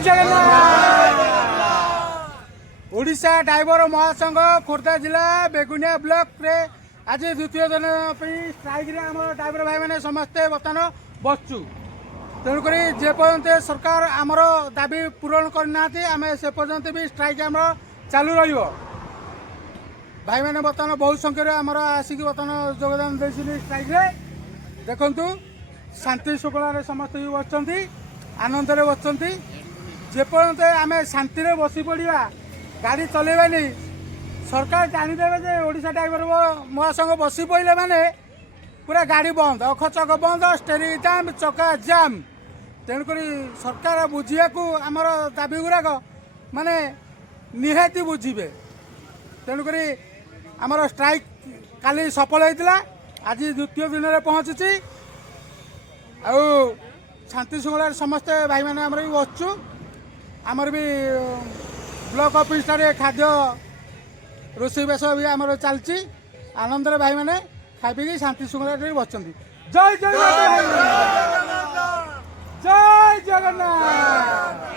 Jagannath. Odisha driver महासंघ खोर्धा जिला Begunia block रे आज द्वितीय दिन स्ट्राइक रे आम ड्राइवर भाई मैंने समस्ते बर्तमान बसचु तेणुक जेपर्यंत सरकार आमर दाबी पूरण करना आम से पर्यंत भी स्ट्राइक आम चालू रही भाई मैंने बर्तमान बहुत संख्यार आमर आसिक बर्तमान योगदान देती स्ट्राइक रे देखु शांति शुक्ला समस्त भी बच्चे आनंद बच्चे जेपर्यंत आम शांति बसी पड़ा गाड़ी चलेबानी सरकार जानीदेवे जे ओडिशा ड्राइवर महासंघ बसी पड़े माने पूरा गाड़ी बंद अखचक बंद स्टेरिंग जाम चका जाम तेणुक सरकार बुझिया आमर दाबी गुराक माने निहाती बुझे तेणुक आमर स्ट्राइक काली सफल होता आज द्वितीय दिन में पहुँची आउ शांति श्रृंखला समस्ते भाई मैंने आमर भी बसचु आमर भी ब्लॉक ऑफिस खाद्य रोषेईबास भी आमर चलती आनंद भाई मैंने खाई पी शांति श्रृंखला बसुँच जय जगन्नाथ जय जगन्नाथ।